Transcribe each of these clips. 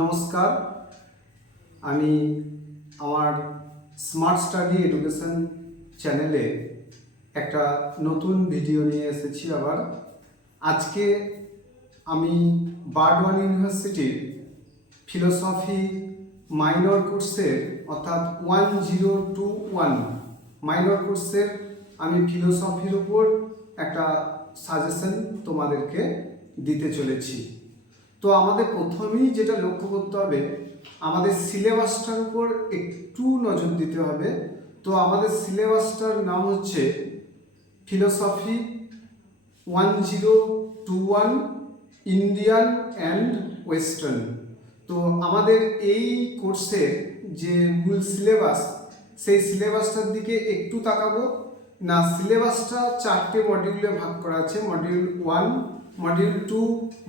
নমস্কার, আমি আমার স্মার্ট স্টাডি এডুকেশন চ্যানেলে একটা নতুন ভিডিও নিয়ে এসেছি। আবার আজকে আমি বার্ডওয়ান ইউনিভার্সিটির ফিলোসফি মাইনর কোর্সের অর্থাৎ 1021 মাইনর কোর্সের আমি ফিলোসফির উপর একটা সাজেশন তোমাদেরকে দিতে চলেছি। তো আমাদের প্রথমেই যেটা লক্ষ্য করতে হবে, আমাদের সিলেবাসটার উপর একটু নজর দিতে হবে। তো আমাদের সিলেবাসটার নাম হচ্ছে ফিলোসফি 1021 ইন্ডিয়ান অ্যান্ড ওয়েস্টার্ন। তো আমাদের এই কোর্সের যে মূল সিলেবাস, সেই সিলেবাসটার দিকে একটু তাকাবো না। সিলেবাসটা 4টে মডিউলে ভাগ করা আছে, মডিউল 1, মডিউল 2,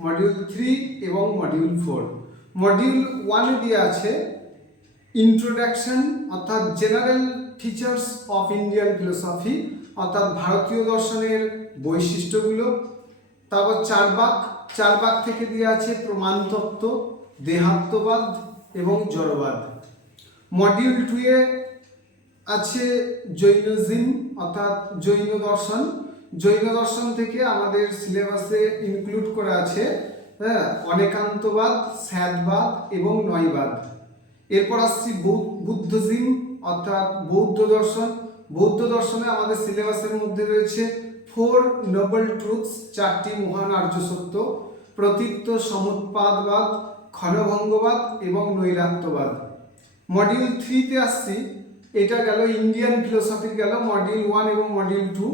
মডিউল 3 এবং মডিউল 4। মডিউল 1 দিয়ে আছে ইন্ট্রোডাকশন অর্থাৎ general features of Indian philosophy অর্থাৎ ভারতীয় দর্শনের বৈশিষ্ট্যগুলো। তারপর চার ভাগ থেকে দিয়ে আছে প্রমাণতত্ত্ব, দেহাত্মবাদ এবং জড়বাদ। মডিউল 2 এ আছে জৈনিজম অর্থাৎ জৈন দর্শন। জৈন দর্শন থেকে আমাদের সিলেবাসে ইনক্লুড করা আছে অনেকান্তবাদ, স্যাদবাদ এবং নয়বাদ। এরপর আসছি বুদ্ধিজম অর্থাৎ বৌদ্ধ দর্শন। বৌদ্ধ দর্শনে আমাদের সিলেবাসের মধ্যে রয়েছে 4 নোবেল ট্রুথস, 4টি মহান আর্য সত্য, প্রতীত্ব সমুৎপাদবাদ, ক্ষণভঙ্গবাদ এবং নৈরাত্যবাদ। মডিউল 3-তে আসছি, এটা গেল ইন্ডিয়ান ফিলোসফি, গেল মডিউল 1 এবং মডিউল 2।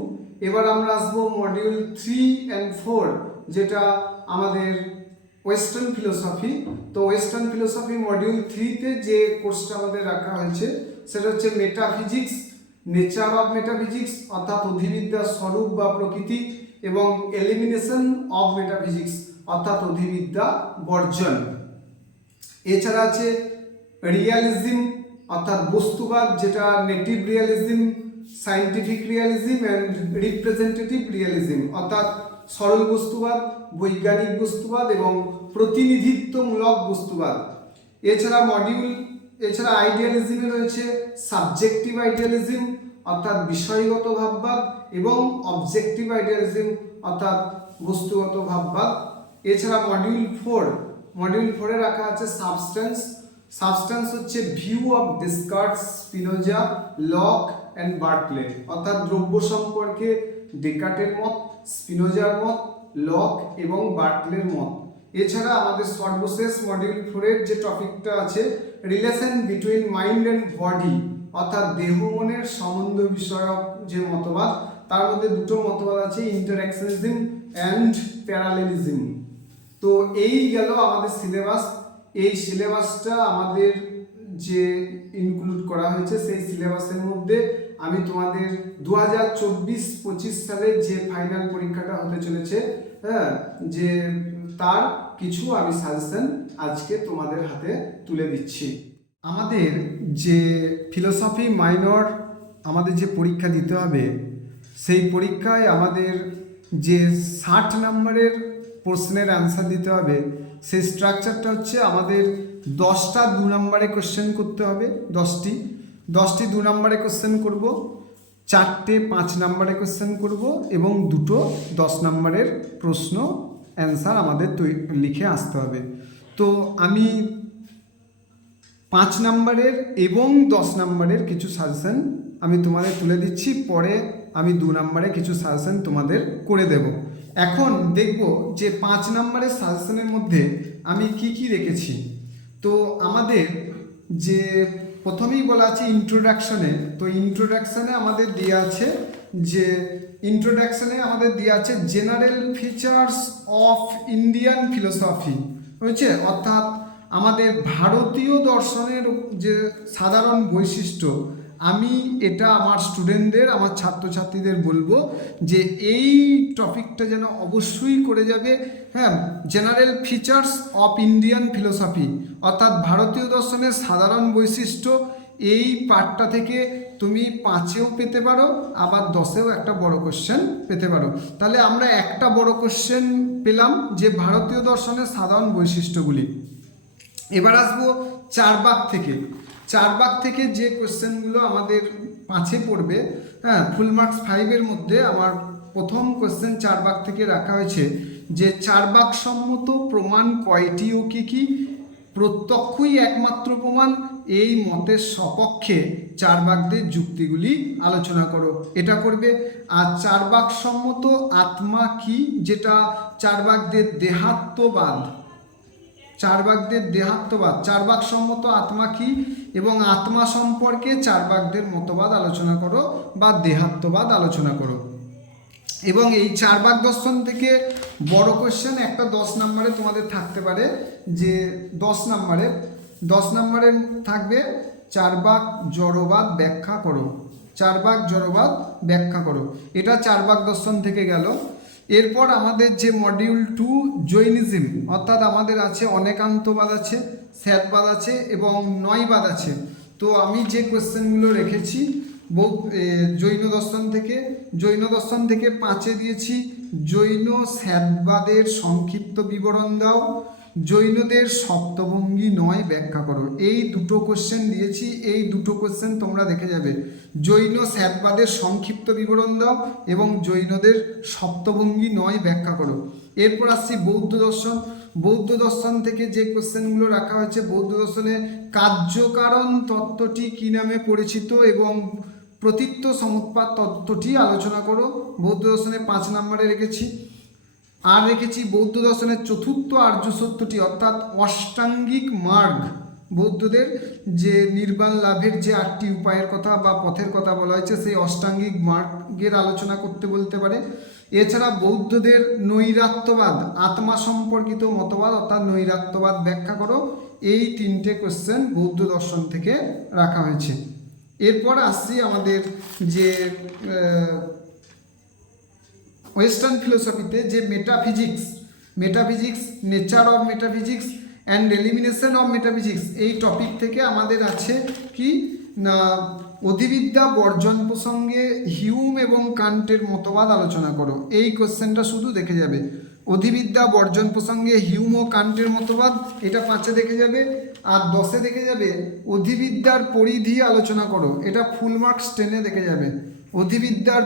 এবার আমরা আসবো মডিউল 3 and 4, যেটা আমাদের ওয়েস্টার্ন ফিলোসফি। তো ওয়েস্টার্ন ফিলোসফি মডিউল 3-তে যে কোর্সটা আমাদের রাখা হয়েছে সেটা হচ্ছে মেটাফিজিক্স, নেচার অফ মেটাফিজিক্স অর্থাৎ অধিবিদ্যার স্বরূপ বা প্রকৃতি, এবং এলিমিনেশন অফ মেটাফিজিক্স অর্থাৎ অধিবিদ্যা বর্জন। এছাড়া আছে রিয়ালিজম অর্থাৎ বস্তুবাদ, যেটা native realism, scientific realism and representative realism অর্থাৎ সরল বস্তুবাদ, বৈজ্ঞানিক বস্তুবাদ এবং প্রতিনিধিত্বমূলক বস্তুবাদ। এছাড়া আইডিয়ালিজমে রয়েছে সাবজেক্টিভ আইডিয়ালিজম অর্থাৎ বিষয়গত ভাববাদ এবং অবজেক্টিভ আইডিয়ালিজম অর্থাৎ বস্তুগত ভাববাদ। এছাড়া মডিউল 4-এ রাখা আছে সাবস্টেন্স হচ্ছে view of Descartes, Spinoza, Locke and Berkeley অর্থাৎ দ্রব্য সম্পর্কে ডেকার্টের মত, স্পিনোজার মত, লক এবং বার্টলের মত। এছাড়া আমাদের সর্বশেষ মডিউল 4-এর যে টপিকটা আছে relation between mind and body অর্থাৎ দেহ মনের সম্বন্ধ বিষয়ক যে মতবাদ, তার মধ্যে দুটো মতবাদ আছে, ইন্টারঅ্যাকশনিজম অ্যান্ড প্যারালেলিজম। তো এই গেল আমাদের সিলেবাস। এই সিলেবাসটা আমাদের যে ইনক্লুড করা হয়েছে সেই সিলেবাসের মধ্যে আমি তোমাদের 2024-25 সালের যে ফাইনাল পরীক্ষাটা হতে চলেছে, যে তার কিছু আমি সাজেশন আজকে তোমাদের হাতে তুলে দিচ্ছি। আমাদের যে ফিলোসফি মাইনর আমাদের যে পরীক্ষা দিতে হবে, সেই পরীক্ষায় আমাদের যে 60 নম্বরের প্রশ্নের অ্যান্সার দিতে হবে, সেই স্ট্রাকচারটা হচ্ছে আমাদের 10টা 2 নম্বরে কোশ্চেন করতে হবে। 10টি 2 নম্বরে কোশ্চেন করব, 4টে 5 নম্বরে কোশ্চেন করব এবং 2টো 10 নম্বরের প্রশ্ন অ্যান্সার আমাদের লিখে আসতে হবে। তো আমি 5 নম্বরের এবং 10 নম্বরের কিছু সাজেশন আমি তোমাদের তুলে দিচ্ছি, পরে আমি 2 নম্বরে কিছু সাজেশন তোমাদের করে দেব। এখন দেখব যে 5 নম্বরের সাজেশনের মধ্যে আমি কি রেখেছি। তো আমাদের যে প্রথমেই বলা আছে ইন্ট্রোডাকশনে, তো ইন্ট্রোডাকশনে আমাদের দেওয়া আছে general features of Indian philosophy, বুঝছে, অর্থাৎ আমাদের ভারতীয় দর্শনের যে সাধারণ বৈশিষ্ট্য। আমি এটা আমার স্টুডেন্টদের, আমার ছাত্রছাত্রীদের বলবো যে এই টপিকটা যেন অবশ্যই করে যাবে। General features of Indian philosophy অর্থাৎ ভারতীয় দর্শনের সাধারণ বৈশিষ্ট্য, এই পার্টটা থেকে তুমি 5-এও পেতে পারো, আবার 10-এও একটা বড় কোশ্চেন পেতে পারো। তাহলে আমরা একটা বড় কোশ্চেন পেলাম যে ভারতীয় দর্শনের সাধারণ বৈশিষ্ট্যগুলি। এবার আসবো চারবাক থেকে। চারবাক থেকে যে কোশ্চেনগুলো আমাদের 5-এ পড়বে, হ্যাঁ, ফুল মার্কস 5-এর মধ্যে আমার প্রথম কোশ্চেন চারবাক থেকে রাখা হয়েছে যে চারবাক সম্মত প্রমাণ কয়টি ও কী কী? প্রত্যক্ষই একমাত্র প্রমাণ, এই মতের সপক্ষে চারবাকদের যুক্তিগুলি আলোচনা করো, এটা করবে। আর চারবাক সম্মত আত্মা কি, যেটা চারবাকদের দেহাত্মবাদ, চারবাকদের দেহাত্মবাদ, চারবাক সম্মত আত্মা কি এবং আত্মা সম্পর্কে চারবাকদের মতবাদ আলোচনা করো বা দেহাত্মবাদ আলোচনা করো। এবং এই চারবাক দর্শন থেকে বড় কোশ্চেন একটা 10 নম্বরে তোমাদের থাকতে পারে, যে 10 নম্বরে থাকবে চারবাক জড়বাদ ব্যাখ্যা করো, চারবাক জড়বাদ ব্যাখ্যা করো, এটা চারবাক দর্শন থেকে গেল। এরপর আমাদের যে মডিউল 2 জৈনিজম, অর্থাৎ আমাদের আছে অনেকান্তবাদ আছে, স্যাতবাদ আছে এবং নয়বাদ আছে। তো আমি যে কোশ্চেনগুলো রেখেছি জৈন দর্শন থেকে 5-এ দিয়েছি জৈন স্যাতবাদের সংক্ষিপ্ত বিবরণ দাও, জৈনদের সপ্তভঙ্গি নয় ব্যাখ্যা করো। এই দুটো কোশ্চেন দিয়েছি, এই দুটো কোশ্চেন তোমরা দেখে যাবে। জৈন স্যাতবাদের সংক্ষিপ্ত বিবরণ দাও এবং জৈনদের সপ্তভঙ্গি নয় ব্যাখ্যা করো। এরপর আসছি বৌদ্ধ দর্শন থেকে যে কোশ্চেনগুলো রাখা হয়েছে, বৌদ্ধ দর্শনে কার্যকারণ তত্ত্বটি কী নামে পরিচিত এবং প্রতীত্ব সমুৎপাত তত্ত্বটি আলোচনা করো, বৌদ্ধ দর্শনে 5 নম্বরে রেখেছি। আর রেখেছি বৌদ্ধ দর্শনের চতুর্থ আর্য সত্যটি, অর্থাৎ অষ্টাঙ্গিক মার্গ, বৌদ্ধদের যে নির্বাণ লাভের যে 8টি উপায়ের কথা বা পথের কথা বলা হয়েছে, সেই অষ্টাঙ্গিক মার্গের আলোচনা করতে বলতে পারে। এছাড়া বৌদ্ধদের নৈরাত্যবাদ, আত্মা সম্পর্কিত মতবাদ অর্থাৎ নৈরাত্যবাদ ব্যাখ্যা করো। এই 3টে কোশ্চেন বৌদ্ধ দর্শন থেকে রাখা হয়েছে। এরপর আসছি আমাদের যে ওয়েস্টার্ন ফিলোসফিতে যে metaphysics, nature of metaphysics and elimination of metaphysics, এই টপিক থেকে আমাদের আছে কি না অধিবিদ্যা বর্জন প্রসঙ্গে হিউম এবং কান্টের মতবাদ আলোচনা করো। এই কোশ্চেনটা শুধু দেখে যাবে, অধিবিদ্যা বর্জন প্রসঙ্গে হিউম ও কান্টের মতবাদ, এটা 5-এ দেখে যাবে। আর 10-এ দেখে যাবে অধিবিদ্যার পরিধি আলোচনা করো, এটা ফুল মার্কস 10-এ দেখে যাবে। অধিবিদ্যার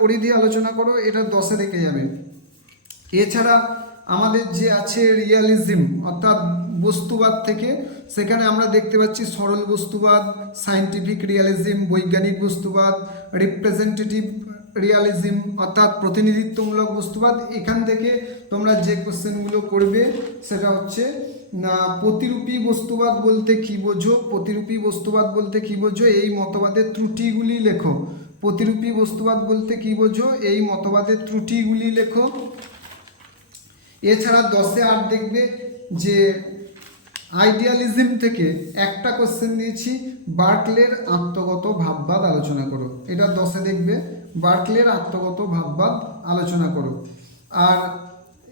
পরিধি আলোচনা করো, এটা 10-এ দেখে যাবে। এছাড়া আমাদের যে আছে রিয়ালিজম অর্থাৎ বস্তুবাদ থেকে, সেখানে আমরা দেখতে পাচ্ছি সরল বস্তুবাদ, সায়েন্টিফিক রিয়ালিজম, বৈজ্ঞানিক বস্তুবাদ, রিপ্রেজেন্টেটিভ রিয়ালিজম অর্থাৎ প্রতিনিধিত্বমূলক বস্তুবাদ। এখান থেকে তোমরা যে কোশ্চেনগুলো করবে সেটা হচ্ছে না প্রতিরূপী বস্তুবাদ বলতে কী বোঝো, প্রতিরূপী বস্তুবাদ বলতে কী বোঝো, এই মতবাদের ত্রুটিগুলি লেখো। প্রতিরূপী বস্তুবাদ বলতে কী বোঝো, এই মতবাদের ত্রুটিগুলি লেখো। এছাড়া 10-এ আর দেখবে যে আইডিয়ালিজম থেকে একটা কোশ্চেন দিয়েছি, বার্কলের আত্মগত ভাববাদ আলোচনা করো, এটা 10-এ দেখবে, বার্কলের আত্মগত ভাববাদ আলোচনা করো। আর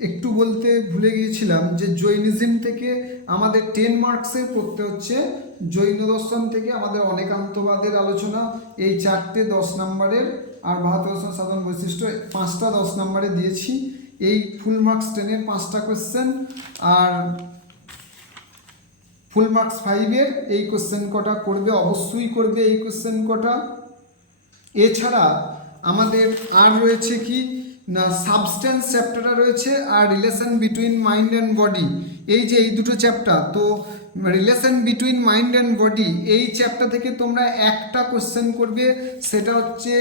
একটু বলতে ভুলে গিয়েছিলাম যে জৈনিজম থেকে আমাদের 10 মার্কসের পড়তে হচ্ছে, জৈন দর্শন থেকে আমাদের অনেকান্তবাদের আলোচনা, এই 4টে 10 নম্বরের, আর ভারত দর্শন সাধারণ বৈশিষ্ট্য 5টা 10 নম্বরে দিয়েছি। এই ফুল মার্কস 10-এর 5টা কোশ্চেন, আর ফুল মার্কস 5-এর এই কোশ্চেন কটা করবে, অবশ্যই করবে এই কোশ্চেন কটা। এছাড়া আমাদের আর রয়েছে কি না সাবস্টেন্স চ্যাপ্টারটা রয়েছে, আর relation between mind and body, এই যে এই দুটো চ্যাপ্টার। তো relation between mind and body এই চ্যাপ্টার থেকে তোমরা একটা কোশ্চেন করবে, সেটা হচ্ছে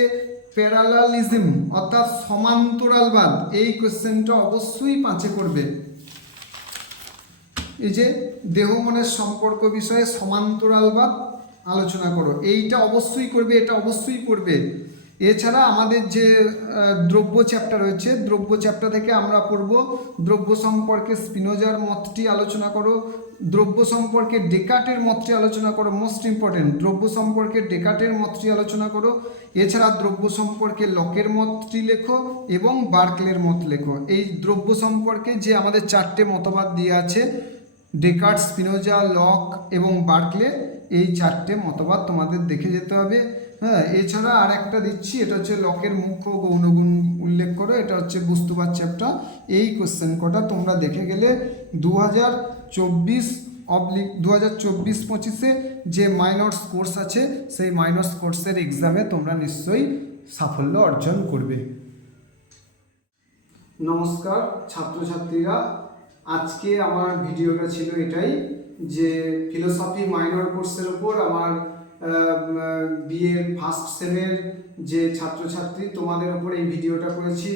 প্যারালালিজম অর্থাৎ সমান্তরালবাদ, এই কোশ্চেনটা অবশ্যই 5-এ করবে। এই যে দেহ মনের সম্পর্ক বিষয়ে সমান্তরালবাদ আলোচনা করো, এইটা অবশ্যই করবে, এটা অবশ্যই পড়বে। এছাড়া আমাদের যে দ্রব্য চ্যাপ্টার রয়েছে, দ্রব্য চ্যাপ্টার থেকে আমরা পড়ব দ্রব্য সম্পর্কে স্পিনোজার মতটি আলোচনা করো, দ্রব্য সম্পর্কে ডেকার্টের মতটি আলোচনা করো, মোস্ট ইম্পর্টেন্ট, দ্রব্য সম্পর্কে ডেকার্টের মতটি আলোচনা করো। এছাড়া দ্রব্য সম্পর্কে লকের মতটি লেখো এবং বার্কলের মত লেখো। এই দ্রব্য সম্পর্কে যে আমাদের 4টে মতবাদ দিয়ে আছে, ডেকার্ট, স্পিনোজা, লক এবং বার্কলে, এই 4টে মতবাদ তোমাদের দেখে যেতে হবে। হ্যাঁ, এছাড়া আর একটা দিচ্ছি, এটা হচ্ছে লকের মুখ্য গৌণগুণ উল্লেখ করো, এটা হচ্ছে বস্তুবাদ চ্যাপ্টার। এই কোশ্চেন কটা তোমরা দেখে গেলে 2000 2024-25 যে মাইনর্স কোর্স আছে সেই মাইনর্স কোর্সের এক্সামে তোমরা নিশ্চয়ই সাফল্য অর্জন করবে। নমস্কার ছাত্রছাত্রীরা, আজকে আমার ভিডিওটা ছিল এটাই যে ফিলোসফি মাইনর কোর্সের উপর আমার বিএ ফার্স্ট সেমের যে ছাত্রছাত্রী তোমাদের উপর এই ভিডিওটা করেছি।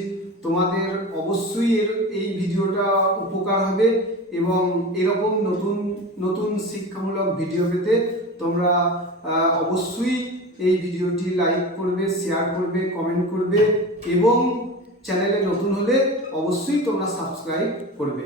তোমাদের অবশ্যই এই ভিডিওটা উপকার হবে এবং এরকম নতুন নতুন শিক্ষামূলক ভিডিও পেতে তোমরা অবশ্যই এই ভিডিওটি লাইক করবে, শেয়ার করবে, কমেন্ট করবে এবং চ্যানেলে নতুন হলে অবশ্যই তোমরা সাবস্ক্রাইব করবে।